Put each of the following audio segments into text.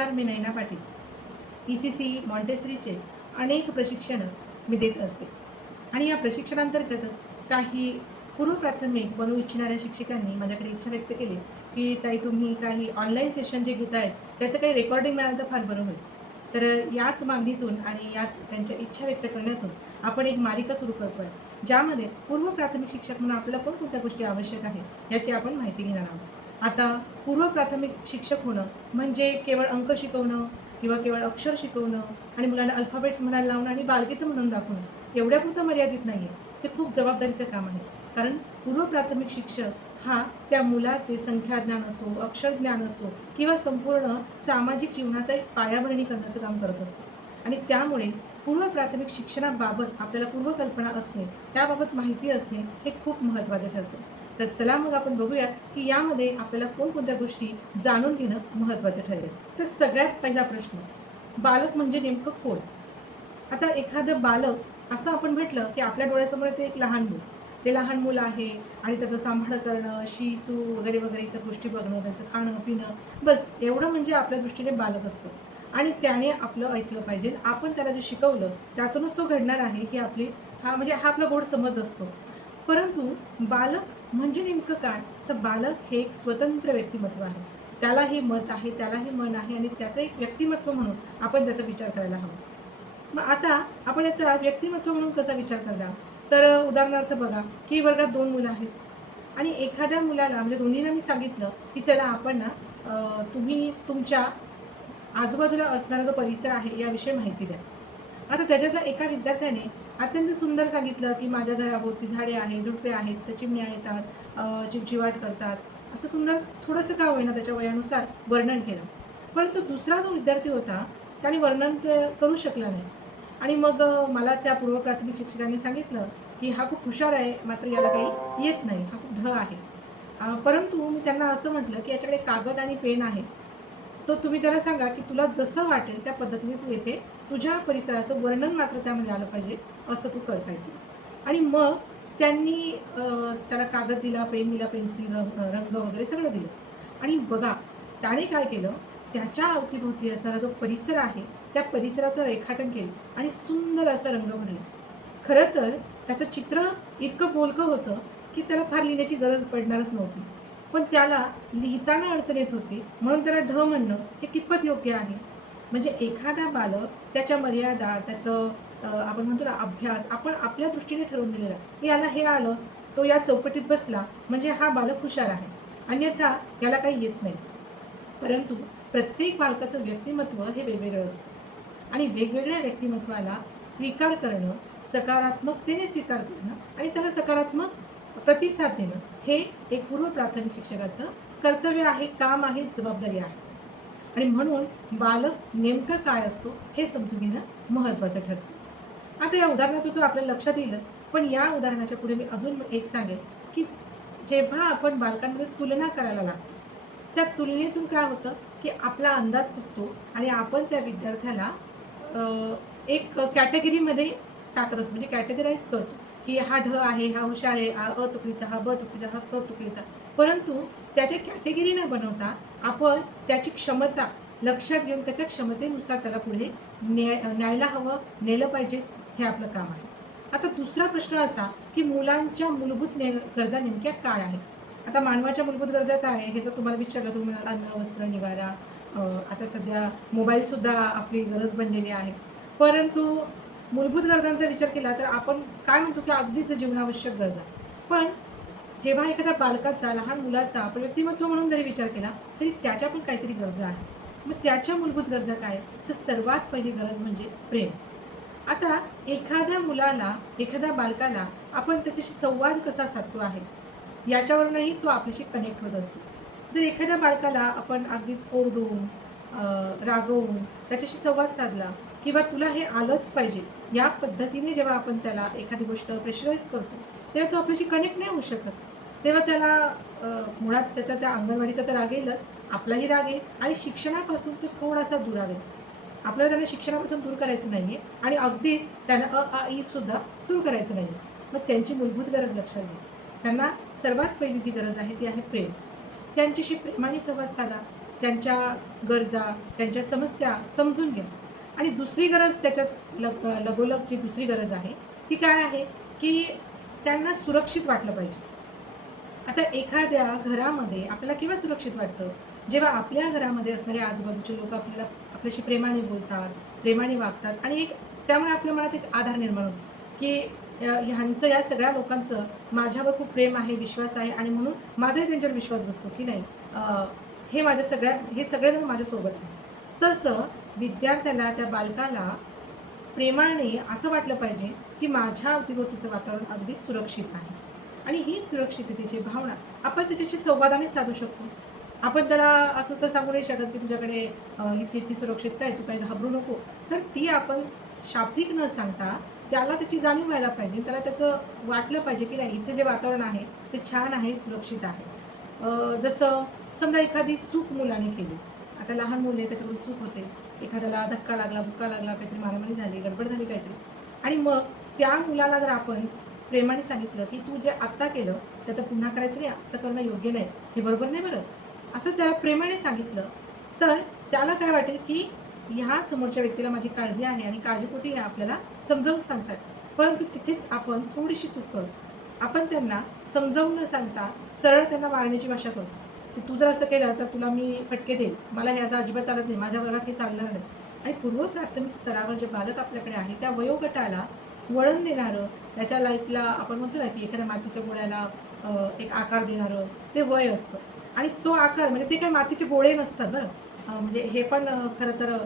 नमस्कार, मी नैना पाटील. ECC मॉन्टेसरीचे अनेक प्रशिक्षणं मी देत असते आणि या प्रशिक्षणांतर्गतच काही पूर्व प्राथमिक बनू इच्छिणाऱ्या शिक्षकांनी माझ्याकडे इच्छा व्यक्त केली, की ताई तुम्ही काही ऑनलाईन सेशन जे घेत आहेत, त्याचं काही रेकॉर्डिंग मिळालं तर फार बरं होईल. तर याच मागणीतून आणि याच त्यांच्या इच्छा व्यक्त करण्यातून आपण एक मालिका सुरू करतो आहे, ज्यामध्ये पूर्व प्राथमिक शिक्षक म्हणून आपल्याला कोणकोणत्या गोष्टी आवश्यक आहे, याची आपण माहिती घेणार आहोत. आता पूर्व प्राथमिक शिक्षक होणं म्हणजे केवळ अंक शिकवणं किंवा केवळ अक्षर शिकवणं आणि मुलांना अल्फाबेट्स म्हणायला लावणं आणि बालगीतं म्हणून दाखवणं एवढ्यापुरतं मर्यादित नाही आहे. ते खूप जबाबदारीचं काम आहे. कारण पूर्व प्राथमिक शिक्षक हा त्या मुलाचे संख्याज्ञान असो, अक्षरज्ञान असो किंवा संपूर्ण सामाजिक जीवनाचा एक पायाभरणी करण्याचं काम करत असतो. आणि त्यामुळे पूर्व प्राथमिक शिक्षणाबाबत आपल्याला पूर्वकल्पना असणे, त्याबाबत माहिती असणे हे खूप महत्त्वाचं ठरतं. तर चला मग आपण बघूयात, की यामध्ये आपल्याला कोणकोणत्या गोष्टी जाणून घेणं महत्त्वाचं ठरेल. तर सगळ्यात पहिला प्रश्न, बालक म्हणजे नेमकं कोण? आता एखादं बालक असं आपण म्हटलं, की आपल्या डोळ्यासमोर ते एक लहान मूल. ते लहान मूल आहे आणि त्याचा सांभाळ करणं, शी-सू वगैरे, वगैरे इतर गोष्टी बघणं, त्याचं खाणं-पिणं, बस एवढं म्हणजे आपल्या दृष्टीने बालक असतं. आणि त्याने आपलं ऐकलं पाहिजे. आपण त्याला जे शिकवलं, त्यातूनच तो घडणार आहे, ही आपली हा आपला गोड समज असतो. परंतु बालक म्हणजे नेमकं काय? तर बालक हे एक स्वतंत्र व्यक्तिमत्व आहे. त्यालाही मत आहे, त्यालाही मन आहे आणि त्याचं एक व्यक्तिमत्व म्हणून आपण त्याचा विचार करायला हवा. मग आता आपण याचा व्यक्तिमत्व म्हणून कसा विचार करणार? तर उदाहरणार्थ बघा, की वर्गात 2 मुलं आहेत आणि एखाद्या मुलाला म्हणजे दोन्हींना मी सांगितलं, की चला आपण ना तुम्ही तुमच्या आजूबाजूला असणारा जो परिसर आहे याविषयी माहिती द्या. आता त्याच्यातल्या एका विद्यार्थ्याने अत्यंत सुंदर सांगितलं, की माझ्या घराभोवती झाडे आहेत, झुडपे आहेत, तिथं चिमण्या येतात, चिवचिवाट करतात. असं सुंदर थोडंसं का होईना त्याच्या वयानुसार वर्णन केलं. परंतु दुसरा जो विद्यार्थी होता, त्याने वर्णन करू शकला नाही. आणि मग मला त्या पूर्व प्राथमिक शिक्षकांनी सांगितलं, की हा खूप हुशार आहे, मात्र याला काही येत नाही, हा खूप ढ आहे. परंतु मी त्यांना असं म्हटलं, की याच्याकडे कागद आणि पेन आहे. तो तुम्ही त्याला सांगा, की तुला जसं वाटेल त्या पद्धतीने तू येथे तुझ्या परिसराचं वर्णन मात्र त्यामध्ये आलं पाहिजे, असं तू कर काहीतरी. आणि मग त्यांनी त्याला कागद दिला, पेन दिला, पेन्सिल, रंग वगैरे सगळं दिलं. आणि बघा, त्याने काय केलं, त्याच्या अवतीभोवती असणारा जो परिसर आहे, त्या परिसराचं रेखाटन केलं आणि सुंदर असं रंग भरले. खरं तर त्याचं चित्र इतकं बोलकं होतं, की त्याला फार लिहिण्याची गरज पडणारच नव्हती. पण त्याला लिहिताना अडचण येत होती, म्हणून त्याला ढ म्हणणं हे कितपत योग्य आहे? म्हणजे एखादा बालक त्याच्या मर्यादा, त्याचं आपण म्हणतो ना अभ्यास, आपण आपल्या दृष्टीने ठरवून दिलेला आहे. याला हे आलं, तो या चौकटीत बसला, म्हणजे हा बालक हुशार आहे. अन्यथा याला काही येत नाही. परंतु प्रत्येक बालकाचं व्यक्तिमत्व हे वेगवेगळं असतं आणि वेगवेगळ्या व्यक्तिमत्वाला स्वीकार करणं, सकारात्मकतेने स्वीकार करणं आणि त्याला सकारात्मक प्रतिसाद देणं हे एक पूर्व प्राथमिक शिक्षकाचं कर्तव्य आहे, काम आहे, जबाबदारी आहे. आणि म्हणून बालक नेमकं काय असतो हे समजून घेणं महत्त्वाचं ठरतं. आता या उदाहरणातून तर आपल्या लक्षात येईल, पण या उदाहरणाच्या पुढे मी अजून एक सांगेन, की जेव्हा आपण बालकांमध्ये तुलना करायला लागतो, त्या तुलनेतून काय होतं, की आपला अंदाज चुकतो आणि आपण त्या विद्यार्थ्याला एक कॅटेगरीमध्ये टाकत असतो, म्हणजे कॅटेगराईज करतो, की हा ढ आहे, हा हुशार आहे, हा अ तुकडीचा, हा ब तुकडीचा, हा क तुकडीचा. परंतु त्याची कॅटेगरी न बनवता आपण त्याची क्षमता लक्षात घेऊन त्याच्या क्षमतेनुसार त्याला पुढे न्यायला हवं, नेलं पाहिजे, हे आपलं काम आहे. आता दुसरा प्रश्न असा, की मुलांच्या मूलभूत गरजा नेमक्या काय आहेत? आता मानवाच्या मूलभूत गरजा काय आहे? हे जर तुम्हाला विचारलं, तुम्ही म्हणाल अन्न, वस्त्र, निवारा. आता सध्या मोबाईलसुद्धा आपली गरज बनलेली आहे. परंतु मूलभूत गरजांचा विचार केला तर आपण काय म्हणतो, की अगदीच जीवनावश्यक गरजा. पण जेव्हा एखाद्या बालकाचा, लहान मुलाचा आपण व्यक्तिमत्व म्हणून जरी विचार केला, तरी त्याच्या पण काहीतरी गरजा आहेत. मग त्याच्या मूलभूत गरजा काय आहेत? तर सर्वात पहिली गरज म्हणजे प्रेम. आता एखाद्या मुलाला, एखाद्या बालकाला आपण त्याच्याशी संवाद कसा साधतो आहे, याच्यावरूनही तो आपल्याशी कनेक्ट होत असतो. जर एखाद्या बालकाला आपण अगदीच ओरडून, रागवून त्याच्याशी संवाद साधला किंवा तुला हे आलंच पाहिजे, या पद्धतीने जेव्हा आपण त्याला एखादी गोष्ट प्रेशराईज करतो, तेव्हा तो आपल्याशी कनेक्ट नाही होऊ शकत. तेव्हा त्याला मुळात त्याच्या त्या अंगणवाडीचा तर राग येईलच, आपलाही राग येईल आणि शिक्षणापासून तो थोडासा दुरावेल. आपल्याला त्यांना शिक्षणापासून दूर करायचं नाही आहे आणि अगदीच त्यांना अ, आ, इ सुद्धा सुरू करायचं नाही आहे. मग त्यांची मूलभूत गरज लक्षात घ्या. त्यांना सर्वात पहिली जी गरज आहे ती आहे प्रेम. त्यांच्याशी प्रेमाने संवाद साधा. त्यांच्या गरजा, त्यांच्या समस्या समजून घ्या. आणि दुसरी गरज त्याच्याच लगोलग जी दुसरी गरज आहे, ती काय आहे, की त्यांना सुरक्षित वाटलं पाहिजे. आता एखाद्या घरामध्ये आपल्याला केव्हा सुरक्षित वाटतं? जेव्हा आपल्या घरामध्ये असणारे आजूबाजूचे लोक आपल्याला आपल्याशी प्रेमाने बोलतात, प्रेमाने वागतात आणि एक त्यामुळे आपल्या मनात एक आधार निर्माण होतो, की ह्यांचं या सगळ्या लोकांचं माझ्यावर खूप प्रेम आहे, विश्वास आहे आणि म्हणून माझाही त्यांच्यावर विश्वास बसतो, की नाही हे सगळेजण माझ्यासोबत आहेत. तसं विद्यार्थ्याला, त्या बालकाला प्रेमाने असं वाटलं पाहिजे, की माझ्या अवतीभोवतीचं वातावरण अगदी सुरक्षित आहे. आणि ही सुरक्षिततेची भावना आपण त्याच्याशी संवादाने साधू शकतो. आपण त्याला असं तर सांगू नाही शकत, की तुझ्याकडे इतकी-इतकी सुरक्षितता आहे, तू काही घाबरू नको. तर ती आपण शाब्दिक न सांगता त्याला त्याची जाणीव व्हायला पाहिजे. त्याला त्याचं वाटलं पाहिजे, की नाही इथे जे वातावरण आहे ते छान आहे, सुरक्षित आहे. जसं समजा एखादी चूक मुलाने केली. आता लहान मुलं आहे त्याच्याकडून चूक होते. एखाद्याला धक्का लागला, बुक्का लागला, काहीतरी मारामारी झाली, गडबड झाली काहीतरी आणि मग त्या मुलाला जर आपण प्रेमाने सांगितलं, की "तू जे आत्ता केलं, ते आता पुन्हा करायचं नाही, असं करणं योग्य नाही, हे बरोबर नाही बरं." असं त्याला प्रेमाने सांगितलं, तर त्याला काय वाटेल, की ह्या समोरच्या व्यक्तीला माझी काळजी आहे आणि काळजीपोटी हे आपल्याला समजावून सांगतात. परंतु तिथेच आपण थोडीशी चूक करतो. आपण त्यांना समजावून न सांगता सरळ त्यांना मारण्याची भाषा करतो, की "तू जर असं केलं, तर तुला मी फटके देईन. मला हे असं अजिबात चालत नाही. माझ्या वर्गात हे चालणार नाही." आणि पूर्व प्राथमिक स्तरावर जे बालक आपल्याकडे आहे, त्या वयोगटाला वळण देणारं, त्याच्या लाईफला आपण म्हणतो ना, की एखाद्या मातीच्या गोळ्याला एक आकार देणारं ते वय असतं. आणि तो आकार म्हणजे ते काही मातीचे गोळे नसतात बरं. म्हणजे हे पण खरं तर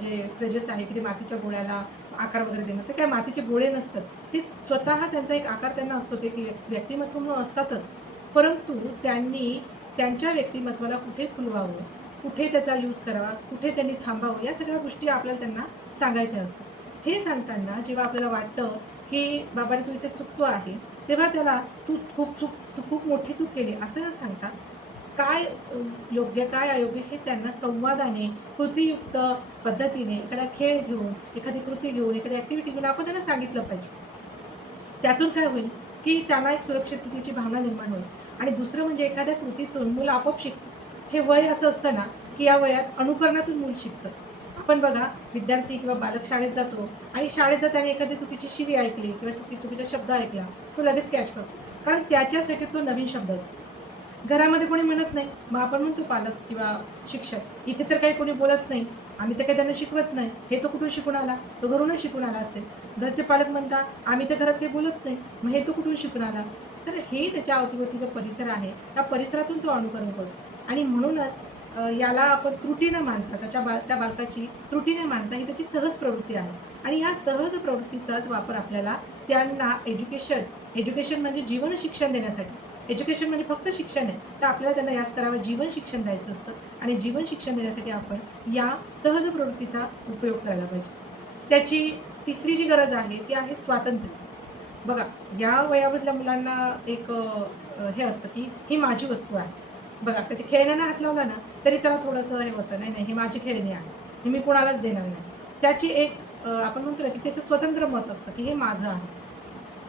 जे फ्रेजेस आहे, की ते मातीच्या गोळ्याला आकार वगैरे देणं, ते काही मातीचे गोळे नसतात. ते स्वतः त्यांचा एक आकार त्यांना असतो, ते की व्यक्तिमत्व म्हणून असतातच. परंतु त्यांनी त्यांच्या व्यक्तिमत्त्वाला कुठे फुलवावं, कुठे त्याचा यूज करावा, कुठे त्यांनी थांबावं, या सगळ्या गोष्टी आपल्याला त्यांना सांगायच्या असतात. हे सांगताना जेव्हा आपल्याला वाटतं, की "बाबा रे, तू इथे चुकतो आहे." तेव्हा त्याला तू खूप मोठी चूक केली असं न सांगता काय योग्य काय अयोग्य हे त्यांना संवादाने, कृतीयुक्त पद्धतीने एखादा खेळ घेऊन, एखादी कृती घेऊन, एखादी ॲक्टिव्हिटी घेऊन आपण त्यांना सांगितलं पाहिजे. त्यातून काय होईल, की त्याला एक सुरक्षिततेची भावना निर्माण होईल. आणि दुसरं म्हणजे एखाद्या कृतीतून मुलं आपोआप शिकतं. हे वय असं असतं ना, की या वयात अनुकरणातून मूल शिकतं. आपण बघा विद्यार्थी किंवा बालक शाळेत जातो आणि शाळेत जर त्याने एखादी चुकीची शिवी ऐकली किंवा चुकीचा शब्द ऐकला, तो लगेच कॅच करतो. कारण त्याच्यासाठी तो नवीन शब्द असतो. घरामध्ये कोणी म्हणत नाही. मग आपण म्हणतो पालक किंवा शिक्षक, "इथे तर काही कोणी बोलत नाही. आम्ही तर काही त्यांना शिकवत नाही. हे तो कुठून शिकून आला? तो घरूनच शिकून आला असेल." घरचे पालक म्हणतात, "आम्ही तर घरात काही बोलत नाही. मग हे तो कुठून शिकून आला?" तर हे त्याच्या अवतीभोवती जो परिसर आहे, त्या परिसरातून तो अनुकरण करतो. आणि म्हणूनच याला आपण त्रुटी न मानता त्या बालकाची त्रुटी न मानता ही त्याची सहज प्रवृत्ती आहे. आणि या सहज प्रवृत्तीचाच वापर आपल्याला त्यांना एज्युकेशन म्हणजे जीवन शिक्षण देण्यासाठी. एज्युकेशन म्हणजे फक्त शिक्षण आहे. तर आपल्याला त्यांना या स्तरावर जीवन शिक्षण द्यायचं असतं आणि जीवन शिक्षण देण्यासाठी आपण या सहज प्रवृत्तीचा उपयोग करायला पाहिजे. त्याची तिसरी जी गरज आहे ती आहे स्वातंत्र्य. बघा, या वयामधल्या मुलांना एक हे असतं, की ही माझी वस्तू आहे. बघा, त्याच्या खेळण्याला हात लावला ना, तरी त्याला थोडंसं हे होतं, नाही, नाही, ही माझी खेळणी आहे. हे मी कोणालाच देणार नाही. त्याची एक आपण म्हणतो ना, की त्याचं स्वतंत्र मत असतं, की हे माझं आहे.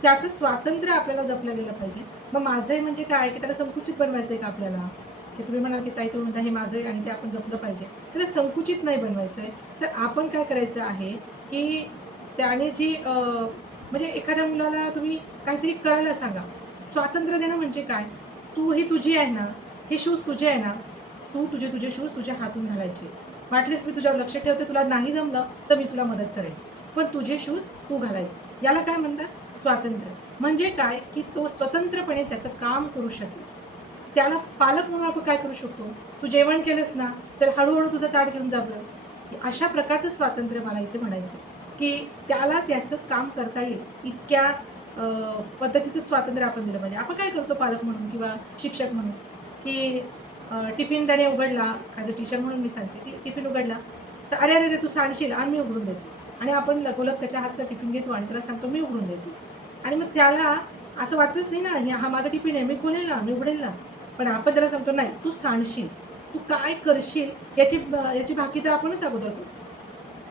त्याचं स्वातंत्र्य आपल्याला जपलं गेलं पाहिजे. मग माझं आहे म्हणजे काय, की त्याला संकुचित बनवायचं आहे का आपल्याला? की तुम्ही म्हणाल, की ताई तुम्ही म्हणता हे माझं आहे आणि ते आपण जपलं पाहिजे. त्याला संकुचित नाही बनवायचं आहे. तर आपण काय करायचं आहे, की त्याने जी म्हणजे एखाद्या मुलाला तुम्ही काहीतरी करायला सांगा. स्वातंत्र्य देणं म्हणजे काय? तू ही तुझी आहे ना, हे शूज तुझे आहे ना, तू तुझे शूज तुझ्या हातून घालायचे. वाटलेस मी तुझ्यावर लक्ष ठेवते, तुला नाही जमलं तर मी तुला मदत करेन. पण तुझे शूज तू घालायचे. याला काय म्हणतात? स्वातंत्र्य. म्हणजे काय, की तो स्वतंत्रपणे त्याचं काम करू शकेल. त्याला पालक म्हणून आपण काय करू शकतो? तू जेवण केलंस ना, चल हळू तुझं ताट घेऊन जा बरं. अशा प्रकारचं स्वातंत्र्य मला इथे म्हणायचं, की त्याला त्याचं काम करता येईल इतक्या पद्धतीचं स्वातंत्र्य आपण दिलं पाहिजे. आपण काय करतो पालक म्हणून किंवा शिक्षक म्हणून, की टिफिन त्याने उघडला, ॲज अ टीचर म्हणून मी सांगते, की टिफिन उघडला, तर "अरे, अरे, अरे, तू सांडशील आणि मी उघडून देते." आणि आपण लगोलग त्याच्या हातचा टिफिन घेतो आणि त्याला सांगतो, "मी उघडून देते." आणि मग त्याला असं वाटतच नाही ना, हा माझा टिफिन आहे, मी खोलेल ना, मी उघडेल ना. पण आपण त्याला सांगतो, "नाही, तू सांडशील. तू काय करशील याची भाकी तर आपणच अगोदर करू."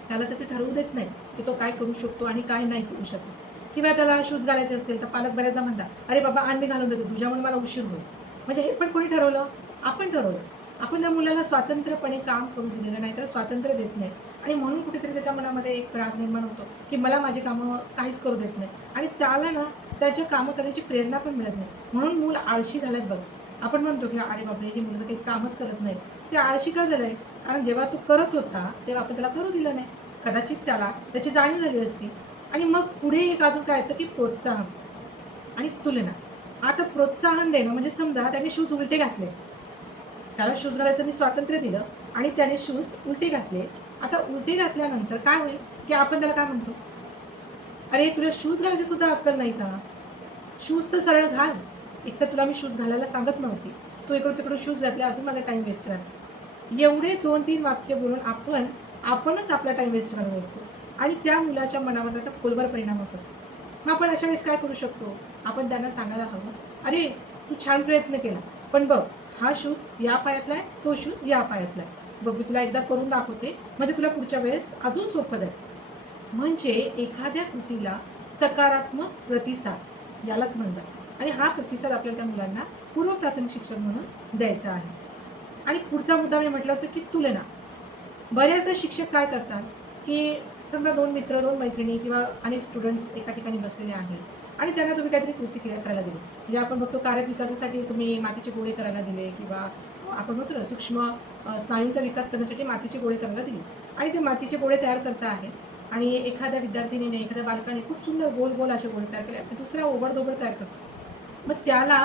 त्याला त्याचं ठरवू देत नाही, की तो काय करू शकतो आणि काय नाही करू शकत. किंवा त्याला शूज घालायचे असतील, तर पालक बऱ्याचदा म्हणतात, "अरे बाबा, आण मी घालून देतो, तुझ्यामुळे मला उशीर होईल." म्हणजे हे पण कोणी ठरवलं? आपण ठरवलं. आपण त्या मुलाला स्वातंत्र्यपणे काम करू दिलेलं नाही, तर स्वातंत्र्य देत नाही आणि म्हणून कुठेतरी त्याच्या मनामध्ये एक राग निर्माण होतो की मला माझी कामं काहीच करू देत नाही आणि त्याला ना त्याच्या कामं करण्याची प्रेरणा पण मिळत नाही. म्हणून मूल आळशी झाल्यात बघ. आपण म्हणतो की अरे बापरे, हे मुलं तर काहीच कामच करत नाही. ते आळशी का झालंय? कारण जेव्हा तो करत होता तेव्हा आपण त्याला करू दिलं नाही. कदाचित त्याला त्याची जाणीव झाली असती. आणि मग पुढे एक अजून काय येतं की प्रोत्साहन आणि तुलना. आता प्रोत्साहन देणं म्हणजे समजा त्याने शूज उलटे घातले. त्याला शूज घालायचं मी स्वातंत्र्य दिलं आणि त्याने शूज उलटे घातले. आता उलटे घातल्यानंतर काय होईल की आपण त्याला काय म्हणतो, अरे तुला शूज घालायची सुद्धा अक्कल नाही का? शूज तर सरळ घाल. एक तर तुला मी शूज घालायला सांगत नव्हती, तू इकडून तिकडून शूज घातले, अजून माझा टाईम वेस्ट घातला. एवढे 2-3 वाक्य बोलून आपणच आपला टाईम वेस्ट घालवत असतो आणि त्या मुलाच्या मनावर त्याचा खोलवर परिणाम होत असतो. मग आपण अशा वेळेस काय करू शकतो? आपण त्यांना सांगायला हवं, अरे तू छान प्रयत्न केला, पण बघ हा शूज या पायातला आहे, तो शूज या पायातला आहे. बघ मी तुला एकदा करून दाखवते, म्हणजे तुला पुढच्या वेळेस अजून सोपं जाईल. म्हणजे एखाद्या कृतीला सकारात्मक प्रतिसाद यालाच म्हणतात आणि हा प्रतिसाद आपल्याला त्या मुलांना पूर्व प्राथमिक शिक्षण म्हणून द्यायचा आहे. आणि पुढचा मुद्दा मी म्हटलं होतं की तुलना. बऱ्याचदा शिक्षक काय करतात की समजा 2 मित्र, 2 मैत्रिणी किंवा अनेक स्टुडंट्स एका ठिकाणी बसलेले आहेत आणि त्यांना तुम्ही काहीतरी कृती करायला दिली. म्हणजे आपण बघतो कार्य विकासासाठी तुम्ही मातीचे गोळे करायला दिले किंवा आपण म्हणतो ना सूक्ष्म स्नायूंचा विकास करण्यासाठी मातीचे गोळे करायला दिले आणि ते मातीचे गोळे तयार करता आहेत आणि एखाद्या विद्यार्थिनीने, एखाद्या बालकाने खूप सुंदर गोल गोल असे गोळे तयार केले आणि दुसरा ओबडधोबड तयार करतो. मग त्याला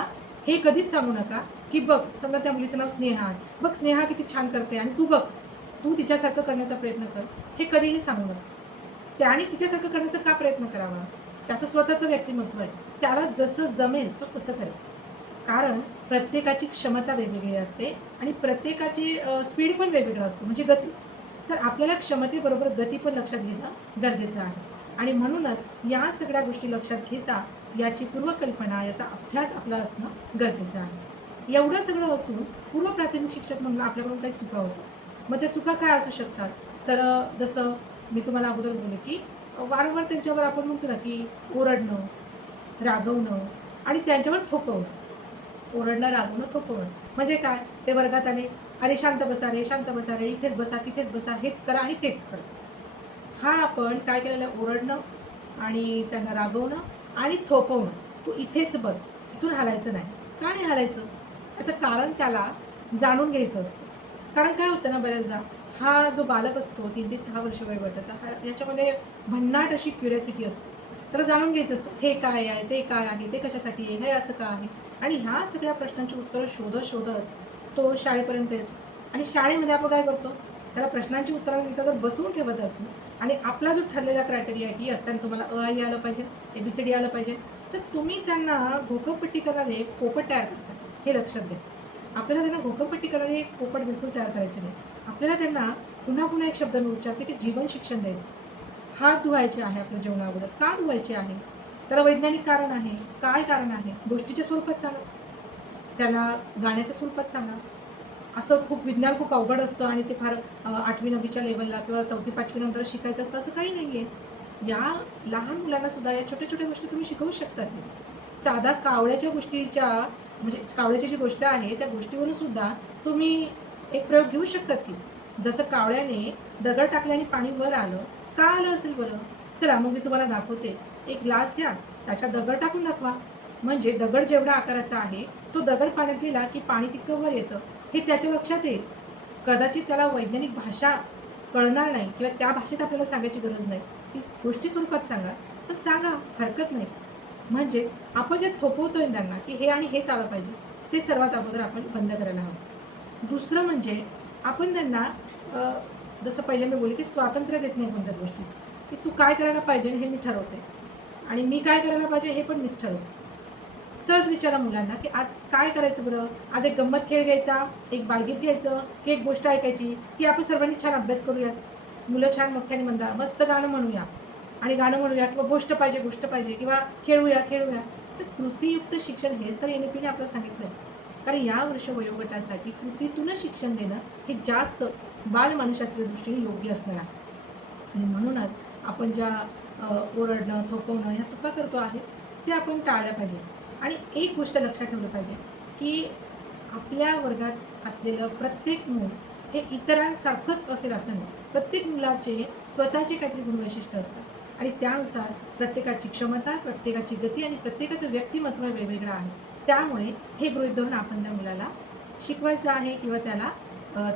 हे कधीच सांगू नका की बघ, समजा त्या मुलीचं नाव स्नेहा आहे, बघ स्नेहा किती छान करते आणि तू बघ, तू तिच्यासारखं करण्याचा प्रयत्न कर. हे कधीही सांगू नका. त्याने तिच्यासारखं करण्याचा का प्रयत्न करावा? त्याचं स्वतःचं व्यक्तिमत्व आहे. त्याला जसं जमेल तो तसं करेल. कारण प्रत्येकाची क्षमता वेगवेगळी असते आणि प्रत्येकाची स्पीड पण वेगवेगळा असतो, म्हणजे गती. तर आपल्याला क्षमतेबरोबर गती पण लक्षात घेणं गरजेचं आहे आणि म्हणूनच या सगळ्या गोष्टी लक्षात घेता याची पूर्वकल्पना, याचा अभ्यास आपला असणं गरजेचं आहे. एवढं सगळं असून पूर्व प्राथमिक शिक्षक म्हणून आपल्याकडून काही चुका होतात. मग त्या चुका काय असू शकतात? तर जसं मी तुम्हाला अगोदर बोलले की वारंवार त्यांच्यावर आपण म्हणतो ना की ओरडणं, रागवणं आणि त्यांच्यावर थोपवणं. ओरडणं, रागवणं, थोपवणं. म्हणजे काय? ते वर्गात आले, "अरे शांत बसा रे, शांत बसा रे, इथेच बसा, तिथेच बसा, हेच करा आणि तेच करा." हा आपण काय केलेलं आहे? ओरडणं आणि त्यांना रागवणं आणि थोपवणं. "तू इथेच बस, इथून हालायचं नाही." का नाही हालायचं? याचं कारण त्याला जाणून घ्यायचं असतं. कारण काय होतं ना बऱ्याचदा, हा जो बालक असतो 3 ते 6 वर्ष वयोगटाचा, याच्यामध्ये भन्नाट अशी क्युरिओसिटी असते. त्याला जाणून घ्यायचं असतं, हे काय आहे? ते काय आहे? ते कशासाठी आहे? हे असं का आहे? आणि ह्या सगळ्या प्रश्नांची उत्तरं शोधत तो शाळेपर्यंत येतो आणि शाळेमध्ये आपण काय करतो? त्याला प्रश्नांची उत्तरं तिथं जर बसवून ठेवत असू आणि आपला जो ठरलेला क्रायटेरिया आहे की असताना तुम्हाला अ आई आलं पाहिजे, ABCD आलं पाहिजे, तर तुम्ही त्यांना घोकंपट्टी करणारे पोपट तयार करता, हे लक्षात घ्या. आपल्याला त्यांना घोकंपट्टी करणारे पोपट बिलकुल तयार करायचे नाही. आपल्याला त्यांना पुन्हा पुन्हा एक शब्द मी उच्चारते की जीवन शिक्षण द्यायचं. हात धुवायचे आहे आपल्या जेवणाअगोदर. का धुवायचे आहे? त्याला वैज्ञानिक कारण आहे. काय कारण आहे? गोष्टीच्या स्वरूपात सांगा. त्याला गाण्याच्या स्वरूपात सांगा. असं खूप विज्ञान खूप अवघड असतं आणि ते फार 8वी-9वीच्या लेव्हलला किंवा 4थी-5वी नंतर शिकायचं असतं असं काही नाही आहे. या लहान मुलांना सुद्धा या छोट्या-छोट्या गोष्टी तुम्ही शिकवू शकता की. साधा कावळ्याच्या गोष्टीच्या म्हणजे कावळ्याची जी गोष्ट आहे त्या गोष्टीवरून सुद्धा तुम्ही एक प्रयोग घेऊ शकतात की. जसं कावळ्याने दगड टाकले आणि पाणी वर आलं. का आलं असेल बरं? चला मग मी तुम्हाला दाखवते. एक ग्लास घ्या, त्याच्यात दगड टाकून दाखवा. म्हणजे दगड जेवढा आकाराचा आहे, तो दगड पाण्यात गेला की पाणी तितकं वर येतं. हे त्याच्या लक्षात येईल. कदाचित त्याला वैज्ञानिक भाषा कळणार नाही किंवा त्या भाषेत आपल्याला सांगायची गरज नाही. ती गोष्टी स्वरूपात सांगा, पण सांगा, हरकत नाही. म्हणजेच आपण जे थोपवतोय त्यांना, की हे आणि हेच आलं पाहिजे, ते सर्वात अगोदर आपण बंद करायला हवं. दुसरं म्हणजे आपण त्यांना जसं पहिले मी बोलले, की स्वातंत्र्य देत नाही कोणत्याच गोष्टीचं, की तू काय करायला पाहिजे हे मी ठरवते आणि मी काय करायला पाहिजे हे पण मीच ठरवते. सहज विचारा मुलांना, की आज काय करायचं बरं? आज एक गंमत खेळ घ्यायचा, एक बालगीत घ्यायचं, की एक गोष्ट ऐकायची, की आपण सर्वांनी छान अभ्यास करूयात. मुलं छान मोठ्याने म्हणतात, मस्त गाणं म्हणूया आणि गाणं म्हणूया किंवा गोष्ट पाहिजे किंवा खेळूया. तर कृतीयुक्त शिक्षण हेच तर NEPने आपल्याला सांगितलंय. कारण या वर्ष वयोगटासाठी कृतीतूनच शिक्षण देणं हे जास्त बालमानसशास्त्रीय दृष्टीने योग्य असणार आहे. आणि म्हणूनच आपण ज्या ओरडणं, थोपवणं ह्या चुका करतो आहे, ते आपण टाळल्या पाहिजे. आणि एक गोष्ट लक्षात ठेवलं पाहिजे, की आपल्या वर्गात असलेलं प्रत्येक मूल हे इतरांसारखंच असेल असं नाही. प्रत्येक मुलाचे स्वतःचे काहीतरी गुणवैशिष्ट्य असतात आणि त्यानुसार प्रत्येकाची क्षमता, प्रत्येकाची गती आणि प्रत्येकाचं व्यक्तिमत्व वेगवेगळं आहे. त्यामुळे हे गृहीत धरून आपण त्या मुलाला शिकवायचं आहे किंवा त्याला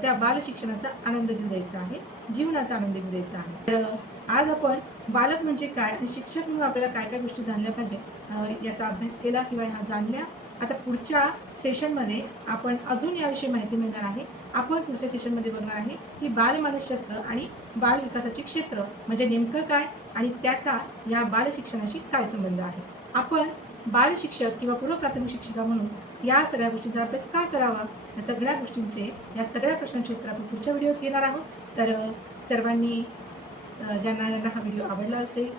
त्या बालशिक्षणाचा आनंद घेऊ द्यायचा आहे, जीवनाचा आनंद घेऊ द्यायचा आहे. तर आज आपण बालक म्हणजे काय आणि शिक्षक म्हणून आपल्याला काय काय गोष्टी जाणल्या पाहिजे याचा अभ्यास केला किंवा ह्या जाणल्या. आता पुढच्या सेशनमध्ये आपण अजून याविषयी माहिती मिळणार आहे. आपण पुढच्या सेशनमध्ये बघणार आहे की बालमानसशास्त्र आणि बालविकासाचे क्षेत्र म्हणजे नेमकं काय आणि त्याचा या बालशिक्षणाशी काय संबंध आहे. आपण बालशिक्षक किंवा पूर्वप्राथमिक शिक्षिका म्हणून या सगळ्या गोष्टींचा अभ्यास का करावा, या सगळ्या गोष्टींचे, या सगळ्या प्रश्नांची उत्तर आपण पुढच्या व्हिडिओत घेणार आहोत. तर सर्वांनी ज्यांना हा व्हिडिओ आवडला असेल,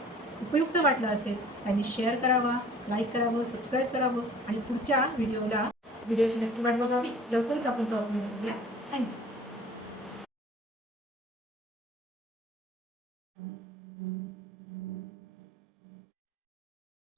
उपयुक्त वाटला असेल, त्यांनी शेअर करावा, लाईक करावं, सबस्क्राईब करावं आणि पुढच्या व्हिडिओची नक्की वाट बघावी. लवकरच आपण तो अपलोड करूया. थँक्यू.